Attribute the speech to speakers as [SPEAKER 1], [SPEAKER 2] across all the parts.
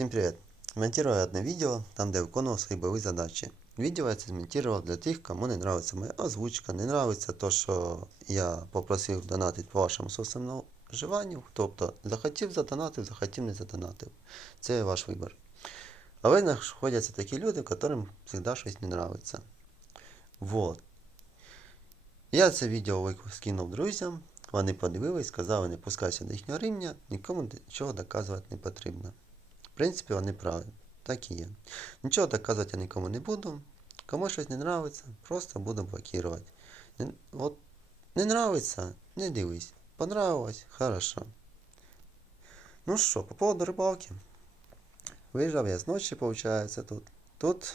[SPEAKER 1] Всем привет! Монтирую одно видео, там де виконував бойові задачі. Відео я це змонтував для тих, кому не нравиться моя озвучка, не нравиться то, що я попросив донатити по вашому собственному желанню. Тобто захотів задонатив, захотів не задонатив. Це ваш вибір. Але знаходяться такі люди, яким завжди щось не нравиться. Вот. Я це відео скинув друзям, вони подивились, сказали, не пускайся до їхнього рівня, нікому нічого доказувати не потрібно. Принципі, вони праві. Так і є. Нічого доказувати я нікому не буду. Кому щось не нравиться, просто буду блокувати. Не, от, не нравиться, не дивись. Понравилось, хорошо. Ну що, по поводу рибалки. Виїжджав я з ночі, виходить, тут. Тут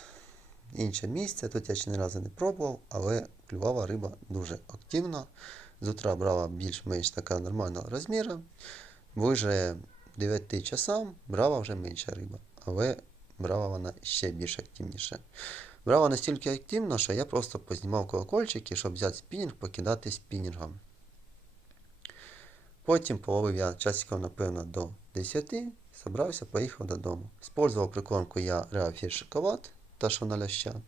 [SPEAKER 1] інше місце, тут я ще ні разу не пробував, але клювала риба дуже активно. З утра брала більш-менш така нормального розміру. Ближе 9 часам брала вже менша риба, але брала вона ще більш активніше. Брала настільки активно, що я просто познімав колокольчики, щоб взяти спінінг, покидати спінінгом. Потім половив я часиків, напевно, до 10, зібрався, поїхав додому. Спользував прикормку я Реафір Шоколад, та що на ляща.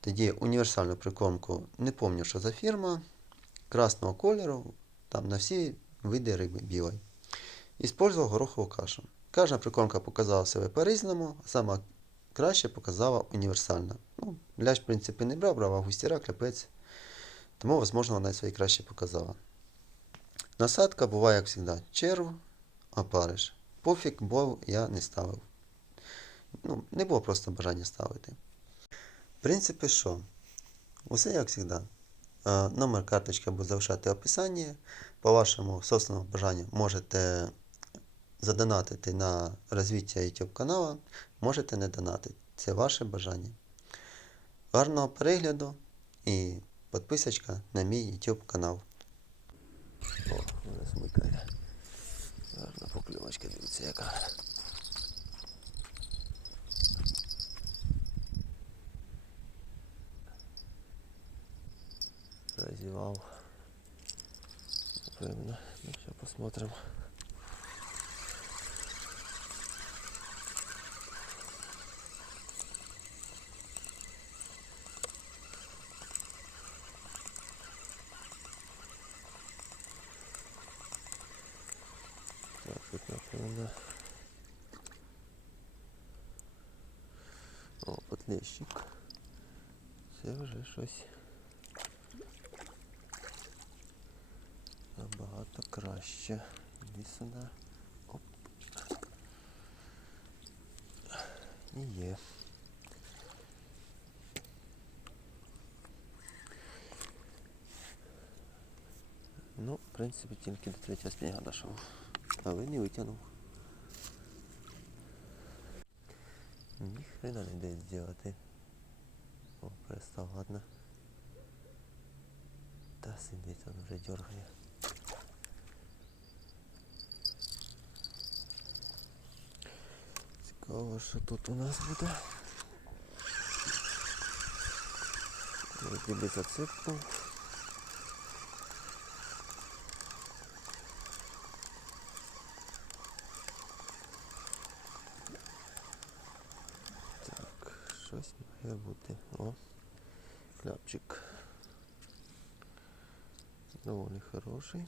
[SPEAKER 1] Тоді універсальну прикормку, не пам'ятаю, що за фірма, красного кольору, там на всі види риби білої. Іспользував горохову кашу. Кожна прикормка показала себе по-різному, а сама краще показала універсальна. Ну, лящ, в принципі, не брав, брав густіра, кляпець. Тому, можливо, вона свої краще показала. Насадка буває, як завжди, черв, опариш. Пофіг, бо я не ставив. Ну, не було просто бажання ставити. В принципі, що? Усе як завжди. Номер карточки буду залишати в описанні. По вашому собственному бажанню можете задонатити на розвиття YouTube каналу, можете не донатити. Це ваше бажання. Гарного перегляду і підписочка на мій YouTube канал. О, вона смикає. Гарна покльовочка, дивіться яка. Разевал. Напевно. Ну, сейчас посмотрим. Так, тут напевно. О, подлещик. Це вже щось. Набагато краще. Іди. Оп. І є. Ну, в принципі, тільки до третього спінга дійшов. Але не витягнув. Ніхрена не дає зробити. О, перестав, ладно. Та сидить, он вже дергає. Цікаво, що тут у нас буде. Вроді би зацепку. Так, щось Має бути. О, кляпчик. Доволі хороший.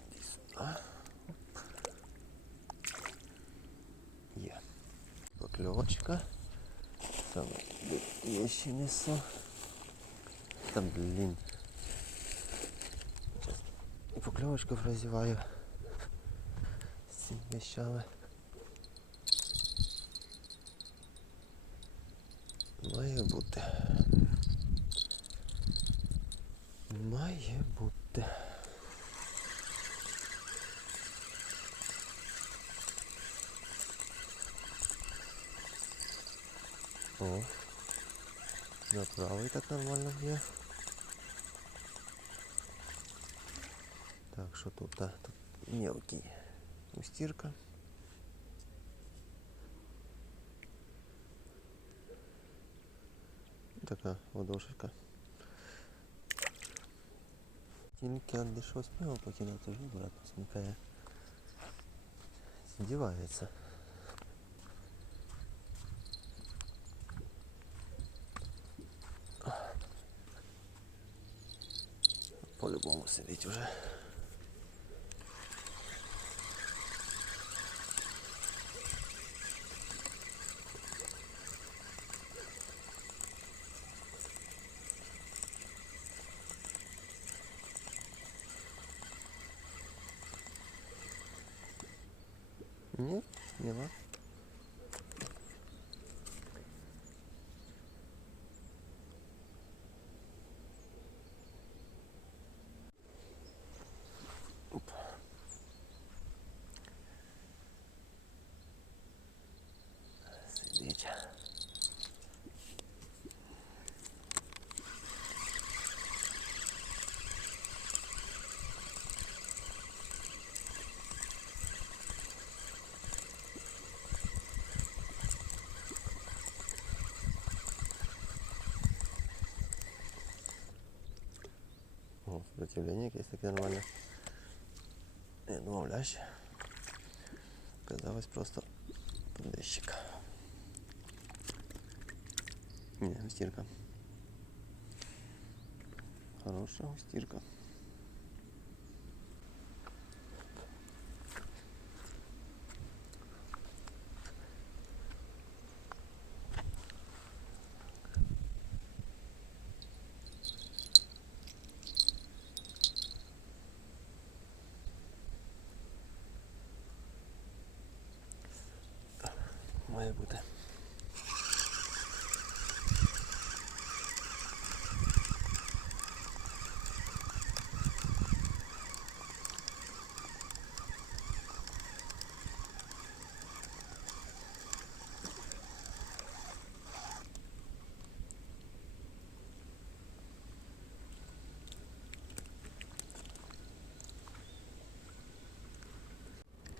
[SPEAKER 1] Іди сюди. Є. Покльовочка. Там я ще несу. Там, блін. Сейчас і покльовочку прозіваю. З цими вещами. Має бути. Має бути. О. На правий так нормально є. Так, що тут? А, тут мелкий. Устірка. Така ладошечка. Тільки он дійшов сміло покинути вже обратно смикає. Здівається. По-любому сидить уже. Сопротивление якесь таке нормальне. Я думав лящ. Казалось просто подещик. Не, стирка. Хорошая стирка. moje buty.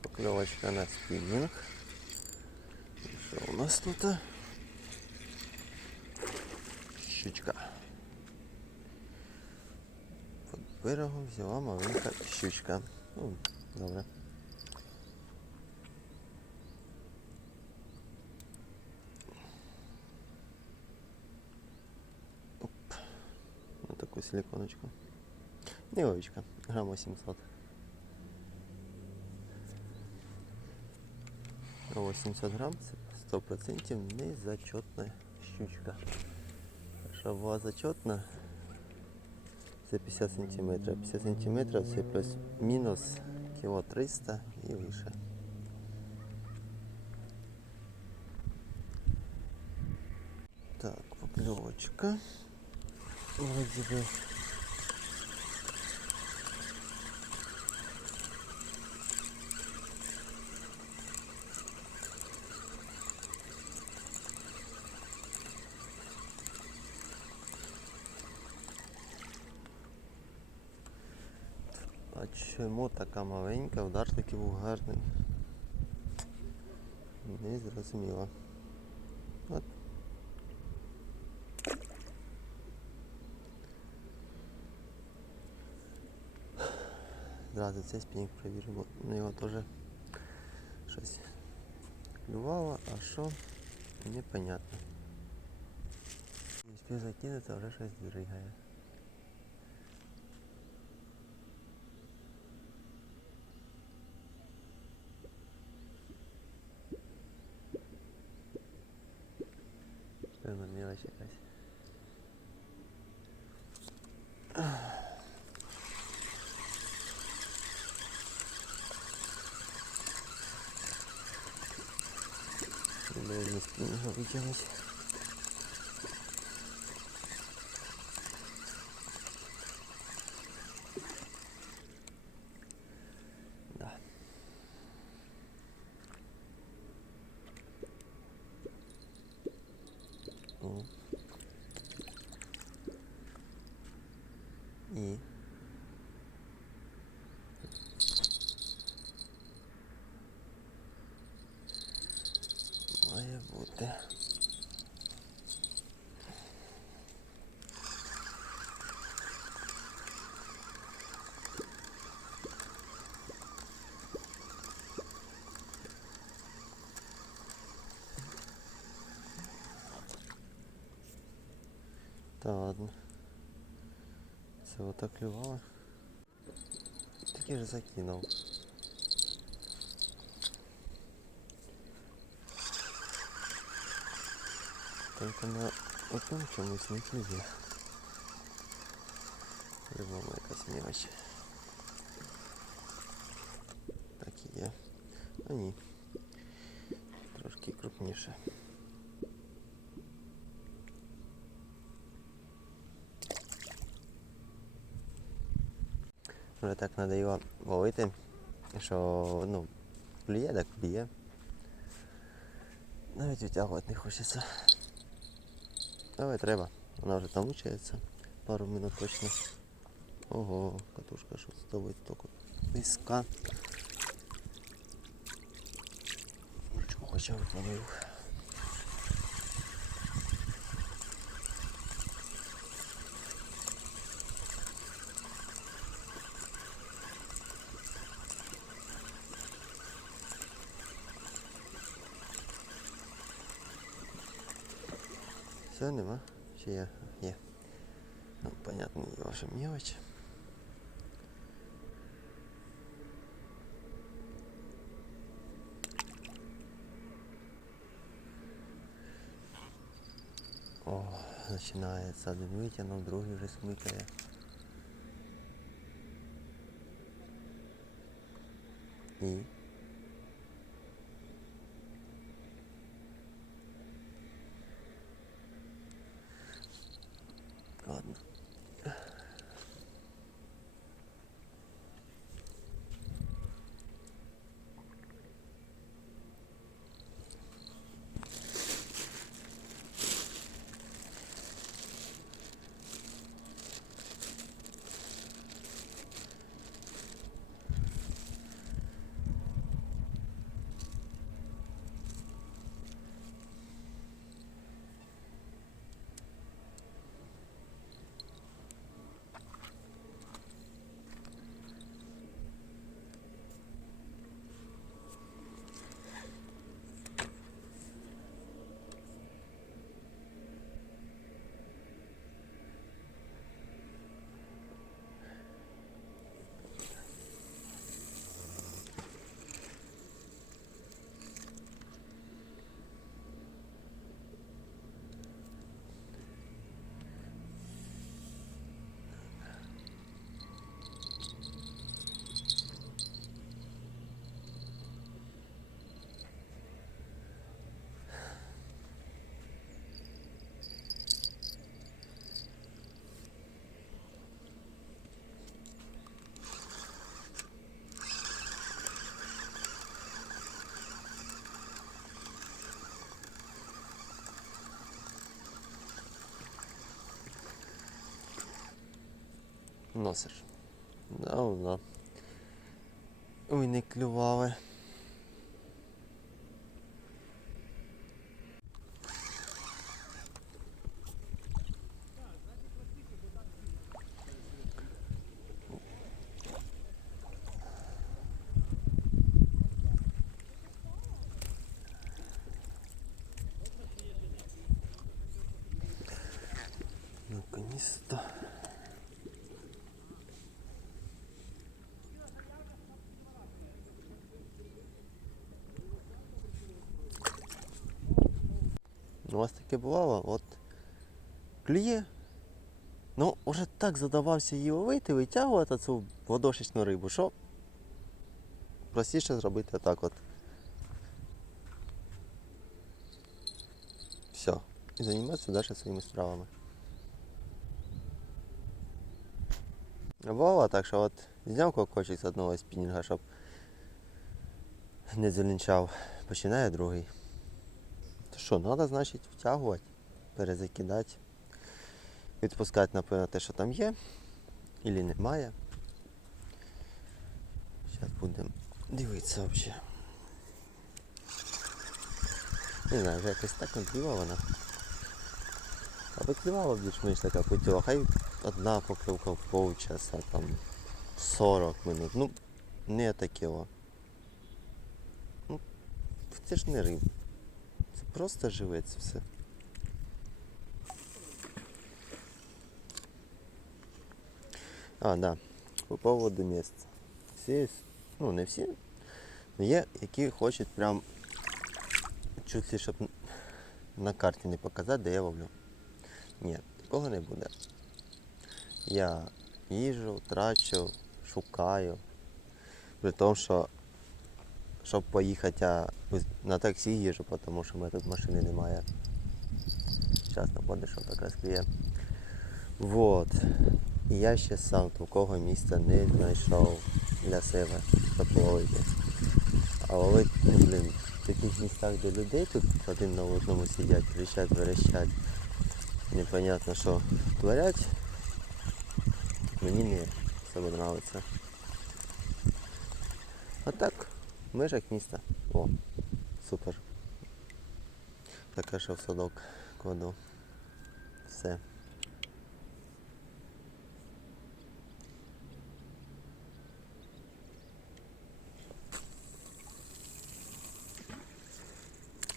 [SPEAKER 1] Pokląłeś na nas filmik. У нас тут? Щучка. Під берегом взяла маленька щучка. Ну, добре. Оп. На таку силиконочку. Невеличка, грам 800. 80 грам це 100% незачетна щучка. Щоб була зачетна, це 50 см. 50 см це плюс-мінус кіло 300 і вище. Так, поклевочка. Вроде бы. чому така маленька, удар такий був гарний? Не зрозуміло. От. Зразу цей спінінг перевіримо. На його теж щось клювало, а що непонятно. Не успів закинути, а вже щось двигає. мілоч якась. Блин, не спину вытянуть. Та ладно. Це отак клювало. Таки ж закинув. Тільки на одному чомусь не клює. По-любому якась мелочь. Так і є. А ні. Трошки крупніше. Вже так надоїло ловити, що ну, клює, так клює. Навіть витягувати не хочеться. Але треба. Вона вже там мучається. Пару минут точно. Ого, катушка що тобою тільки близька. Ручку хоча б Все, нема? Чи є? Є. Ну, понятно, не ваша мелочь. О, починається. Один витягнув, другий вже смикає. І. Носиш. Давно. Ой, не клювали. У вас таке бувало, от клює. Ну, вже так задавався її ловити, витягувати цю водошечну рибу, що простіше зробити так от. Все. І займатися далі своїми справами. Бувало так, що от зняв колокольчик з одного спінінга, щоб не зеленчав. Починає другий. То що, треба, значить, втягувати, перезакидати, відпускати, напевно, те, що там є, або немає. Зараз будемо дивитися взагалі. Не знаю, вже якось так надліва вона. Аби клювала більш-менш така путєва, хай одна поклевка в полчаса, там 40 минут. Ну, не таке. Ну, це ж не риб. Просто живець все. А, да. По поводу місць. Всі, ну не всі, але є, які хочуть прям чуть ли, щоб на карті не показати, де я ловлю. Ні, такого не буде. Я їжджу, трачу, шукаю. При тому, що щоб поїхати, я на таксі їжджу, тому що в мене тут машини немає. Зараз що так розкриє. Вот. І я ще сам такого місця не знайшов для себе, щоб ловити. А ловити, ну, в таких містах, де людей тут один на одному сидять, кричать, верещать. Непонятно, що творять. Мені не особо подобається. А так, в межах міста. О, супер. Таке, що в садок кладу. Все.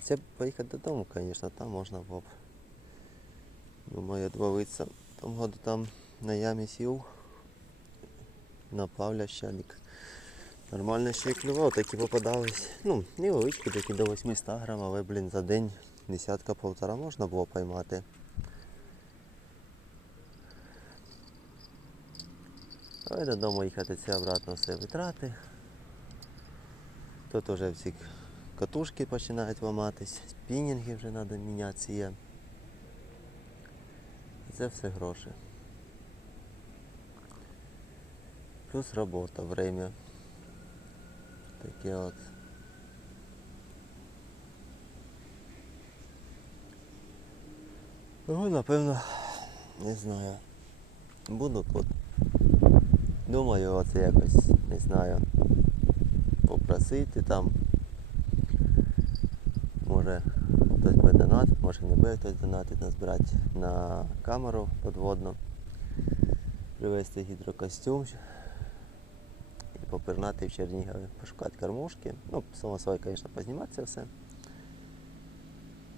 [SPEAKER 1] Це поїхати додому, звісно, там можна було б. Думаю, дивитися. Там году там на ямі сів. Наплав лящалік. Нормально ще й клював, такі попадались. Ну, невеличкі, такі до 800 грам, але, блін, за день десятка полтора можна було поймати. Але додому їхати це обратно все витрати. Тут вже всі катушки починають ламатись, спінінги вже треба міняти. Це все гроші. Плюс робота, время. Таке от. Ну, напевно, не знаю. Буду тут. Думаю, оце якось, не знаю, попросити там. Може хтось буде донатити, може не буде хтось донатити, назбирати на камеру подводну, привезти гідрокостюм попирнати в Чернігові, пошукати кормушки. Ну, само собою, звісно, познімати все.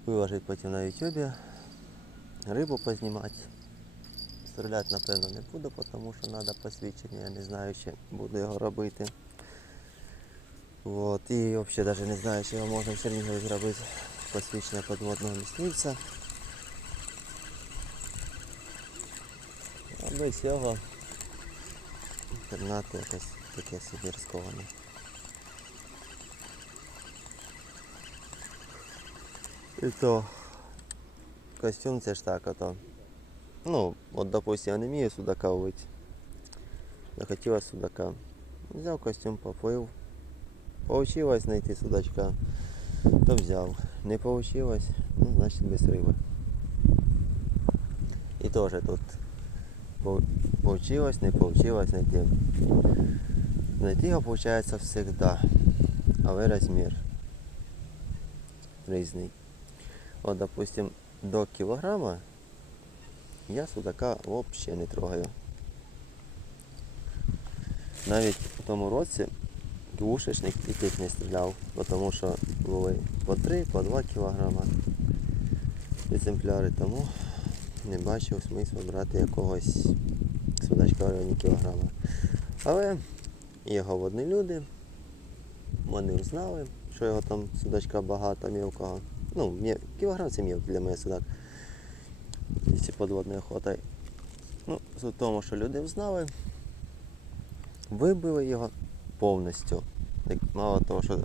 [SPEAKER 1] Виложити потім на ютубі, рибу познімати. Стріляти, напевно, не буду, тому що треба посвідчення, я не знаю, чи буду його робити. Вот. І взагалі навіть не знаю, чи його можна в Чернігові зробити посвідчення подводного мисливця. А без цього інтернат якось таке собі ризиковане. І то костюм це ж так, а то. Ну, от допустим, я не вмію судака ловити. Захотілося судака. Взяв костюм, поплив. Получилось знайти судачка, то взяв. Не получилось, ну значить без риби. І теж тут пол- получилось, не получилось знайти. Знайти його виходить завжди, але розмір різний. От, допустим, до кілограма я судака взагалі не трогаю. Навіть у тому році двушечник і тих не стріляв, тому що були по 3, по 2 кілограма екземпляри, тому не бачив смислу брати якогось судачка в районі кілограма. Але є голодні люди, вони знали, що його там судачка багато мілкого. Ну, кілограм це мілкий для мене судак. Якщо подводною охотою. Ну, в тому, що люди знали, вибили його повністю. Так мало того, що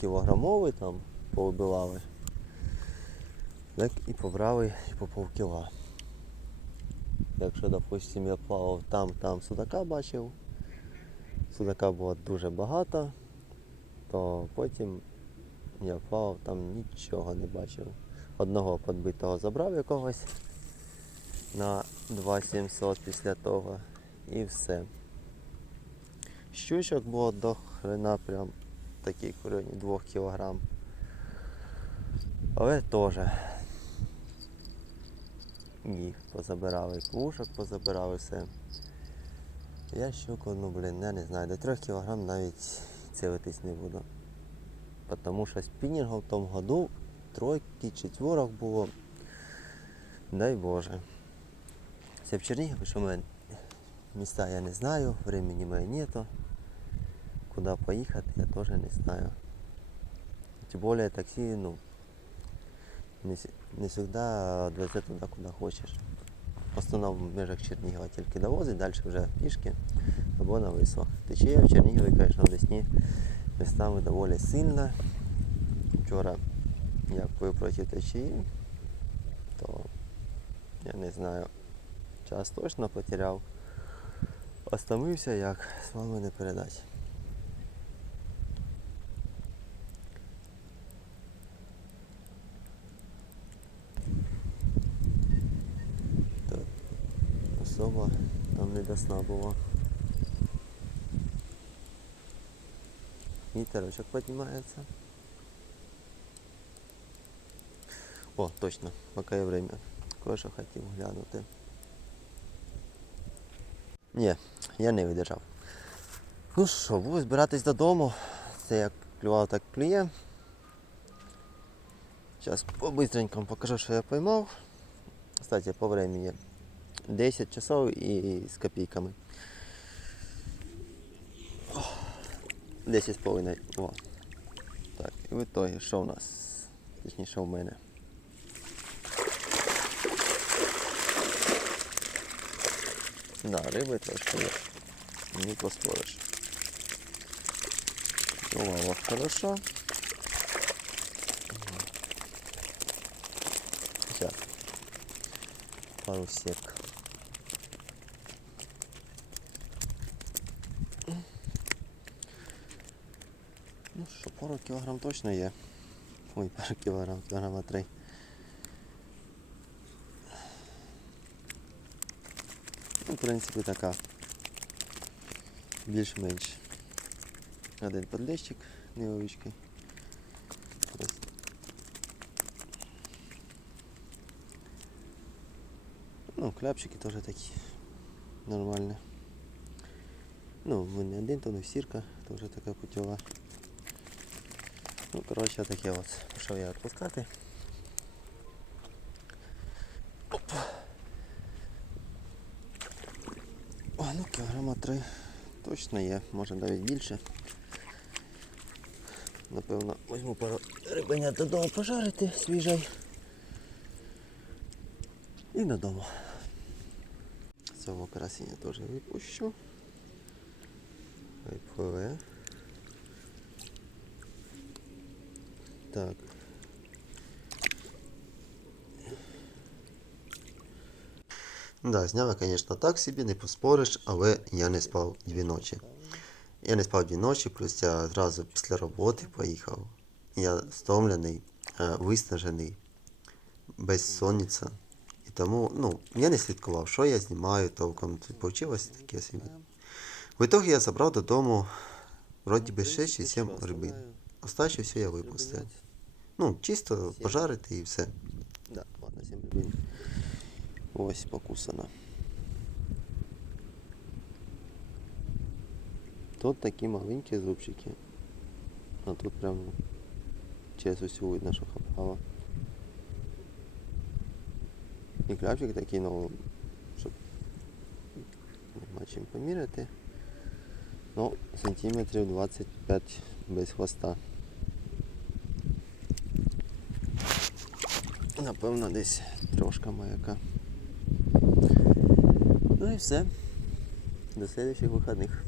[SPEAKER 1] кілограмовий там повибивали, так і побрали і по півкіла. Якщо, допустим, я плавав там, там судака бачив, судака було дуже багато, то потім я плавав там нічого не бачив. Одного подбитого забрав якогось на 2700 після того і все. Щучок було до хрена прям такий в районі 2 кг. Але теж їх позабирали, клушок позабирали все. Я щуку, ну блін, я не знаю, до 3 кг навіть цілитись не буду. Тому що спінінгів в тому году тройки, четверок було. Дай Боже. Це в Чернігові, що ми Места я не знаю, времени моего нету. Куда поехать, я тоже не знаю. Тем более такси, ну, не, всегда довезе туди, куди хочеш. Основному в межах Чернігова тільки довозить, далі вже пішки або на вислах. Течія в Чернігові, звісно, в Десні містами доволі сильна. Вчора я плив проти течії, то я не знаю, час точно потеряв. Остомився як, слава не передати. Так, особо там не до сна було. Вітерочок піднімається. О, точно, поки є время. Кое-що хотів глянути. Ні, я не видержав. Ну що, буду збиратись додому. Це як клював, так клює. Зараз по-бистренькому покажу, що я поймав. Кстати, по времени 10 часов і з копійками. 10 з половиною. О. Так, і в итоге, що у нас? Точніше у мене. Да, риби трошки є. Не поспориш. Увага, хорошо. Сейчас. Пару сек. Ну що, пару кілограм точно є. Ой, пару кілограм, кілограма три. Ну, в принципі, така. Більш-менш. Один подлещик невеличкий. Ось. Ну, кляпчики теж такі нормальні. Ну, мене один, то не сірка, теж така путєва. Ну, коротше, таке от. Пішов я відпускати. О, ну кілограма три точно є, може навіть більше. Напевно, візьму пару рибенят додому пожарити свіжий. І додому. Цього карасиня теж випущу. Хай Так. Да, зняв я, звісно, так собі, не поспориш, але я не спав дві ночі. Я не спав дві ночі, плюс я зразу після роботи поїхав. Я стомлений, е, виснажений, безсонниця. І тому, ну, я не слідкував, що я знімаю толком. Получилось таке собі. В итоге я забрав додому вроді би 6 чи 7 рибин. Остачі все я випустив. Ну, чисто пожарити і все. Да, ладно, 7 рибин. Ось покусана. Тут такі маленькі зубчики. А тут прям через усю видно, що хапала. І крабчик такий, ну, щоб нема чим поміряти. Ну, сантиметрів 25 без хвоста. Напевно, десь трошка маяка. Ну і все. До следующих вихідних.